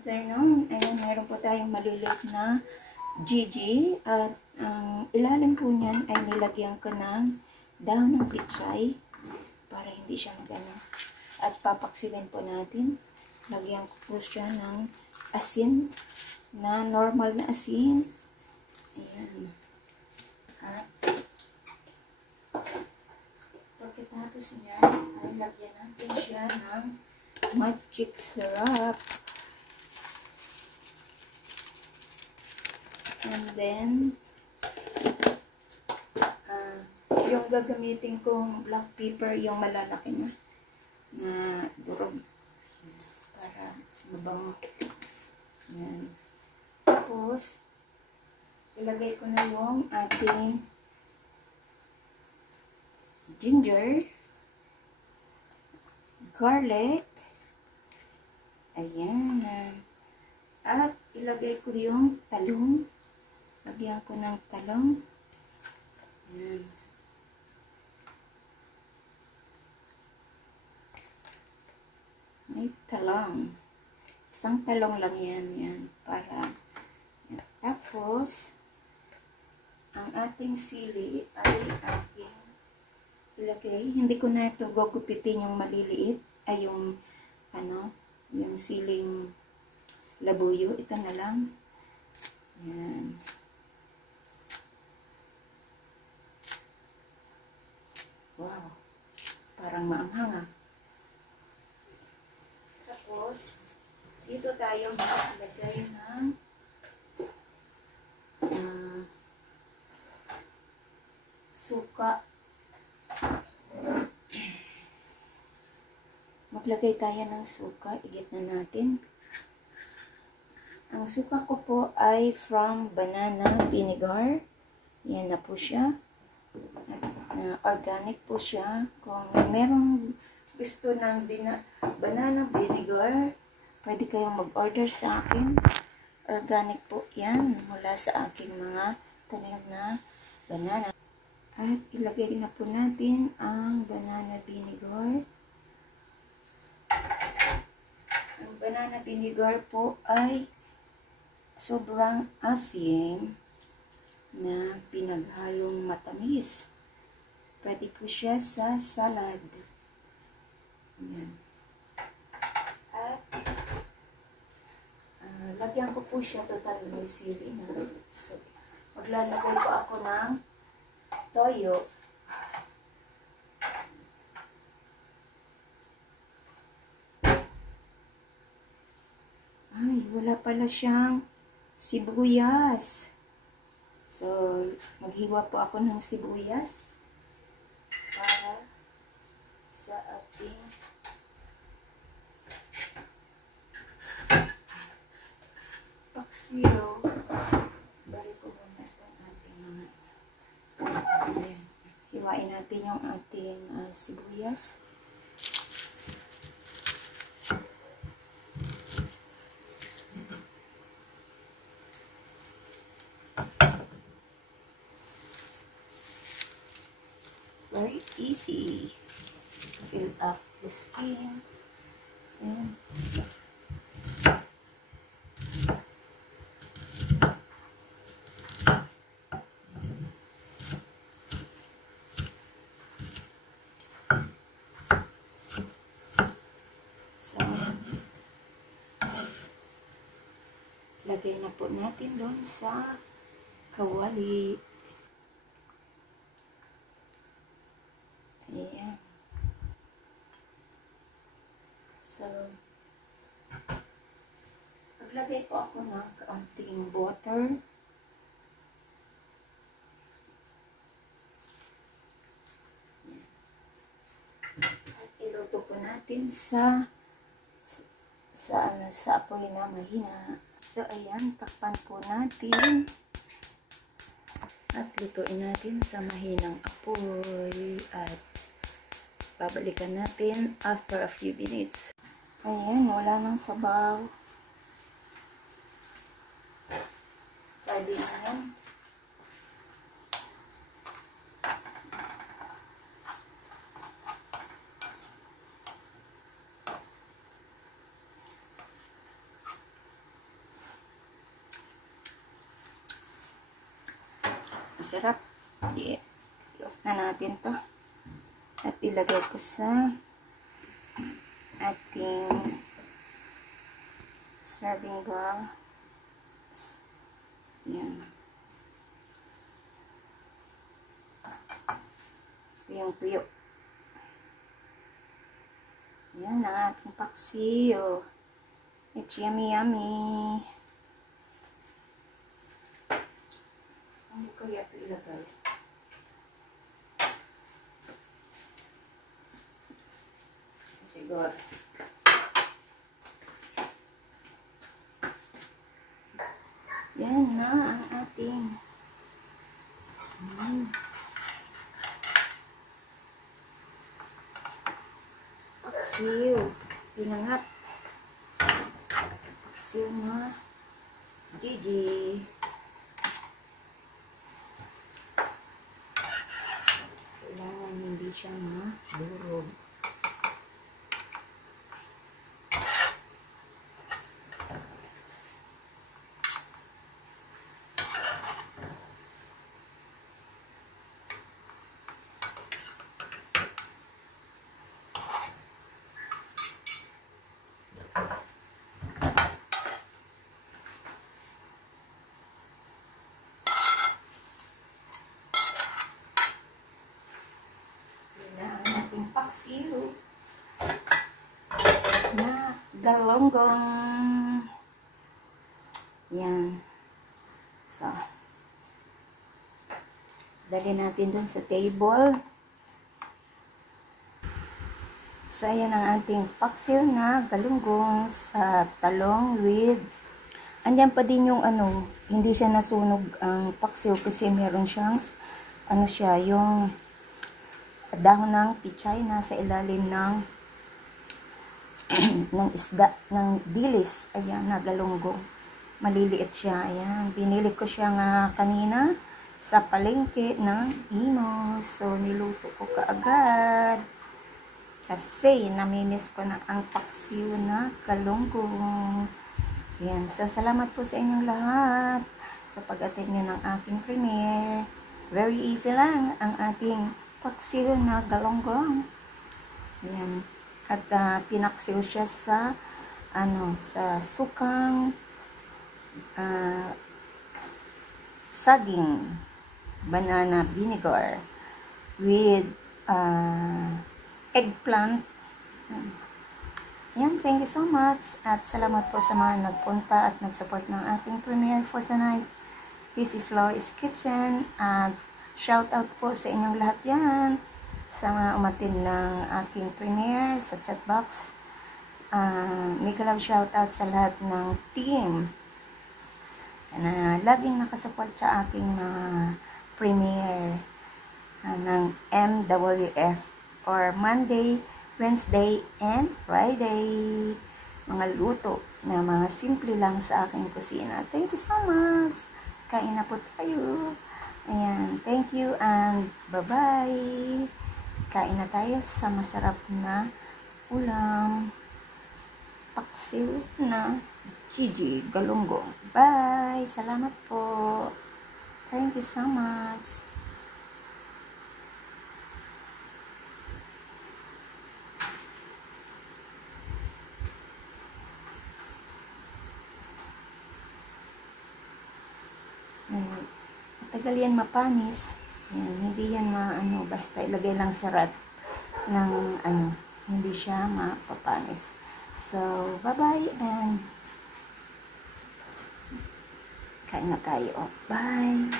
afternoon. Ayan, meron po tayong maliliit na Gigi. At ang ilalim po niyan ay nilagyan ko ng dahon ng pichay para hindi siya magano. At papaksigan po natin. Lagyan ko po siya ng asin na normal na asin. Ayan. At pagkatapos niya ay lagyan natin siya ng magic syrup. And then, yung gagamitin kong black pepper, yung malalaki na durog para mabango. Yan. Tapos, ilagay ko na yung ating ginger, garlic, ayan, at ilagay ko yung talong. Lagyan ko ng talong. Ayan. May talong. Isang talong lang yan. Yan. Para. Yan. Tapos, ang ating sili ay aking ilagay. Hindi ko na ito gugupitin yung maliliit. Ay yung, yung siling labuyo. Ito na lang. Yan. Wow. Parang maanghang ah. Tapos, dito tayo maglagay ng suka. Maglagay tayo ng suka. Igit na natin. Ang suka ko po ay from banana vinegar. Yan na po siya. Organic po siya. Kung merong gusto ng banana vinegar, pwede kayong mag-order sa akin. Organic po yan mula sa aking mga tanim na banana. At ilagay na po natin ang banana vinegar. Ang banana vinegar po ay sobrang asim na pinaghalong matamis. Pwede po siya sa salad. Ayan. At lagyan ko po siya total may sili na. So, maglalagay po ako ng toyo. Ay, wala pala siyang sibuyas. So, maghiwa po ako ng sibuyas para sa ating paksiyo. Balik ko muna itong ating mga hiwain natin yung ating sibuyas. Very easy to fill up the skin. And so, lagay na po natin doon sa kawali. Ayan. So, maglagay po ako ng kaunting butter. At iluto po natin sa apoy na mahina. So, ayan, takpan po natin. At lutuin natin sa mahinang apoy. At babalikan natin after a few minutes. Ayan, wala nang sabaw. Pwede na yan. masarap. I-off na natin to. At ilagay ko sa ating serving bowl. Yan. Ito yung tuyo. Yan ang ating paksiw. It's yummy yummy. Ano kaya ito ilagay? Siguro. Yan na ang ating paksiw. Pinangat. Paksiw na Gigi. Kailangan hindi siya madurog. Paksiw na galonggong. Yan. So, dali natin dun sa table. So, ayan ang ating paksiw na galunggong sa talong with, andyan pa din yung hindi siya nasunog ang paksiw kasi meron siyang, yung dahon ng pichay na sa ilalim ng ng isda, ng dilis. Ayan, na galunggong. Maliliit siya. Ayan, binili ko siya nga kanina sa palengke ng Imus. So, niluto ko kaagad. Kasi, namimiss ko na ang paksiw na galunggong. Ayan, so salamat po sa inyong lahat sa pag-attend nyo ng aking premiere. Very easy lang ang ating paksiw na galunggong. Yan. At pinaksiw siya sa sa sukang saging banana vinegar with eggplant. Yan, thank you so much at salamat po sa mga nagpunta at nagsupport ng ating premiere for tonight. This is Laurie's Kitchen at shout out po sa inyong lahat yan, sa mga umatin ng aking premiere sa chat box. Mega love shout out sa lahat ng team na laging nakasupport sa aking mga premiere ng MWF or Monday, Wednesday, and Friday. Mga luto na mga simple lang sa aking kusina. Thank you so much. Kain na po tayo. Ayan, thank you and bye-bye. Kain na tayo sa masarap na ulam. Paksiw na Gigi galunggong. Bye! Salamat po. Thank you so much. Tagal yan mapanis. Yan, hindi yan basta ilagay lang sa rad ng hindi siya mapapanis. So, bye-bye and kain na tayo. Bye!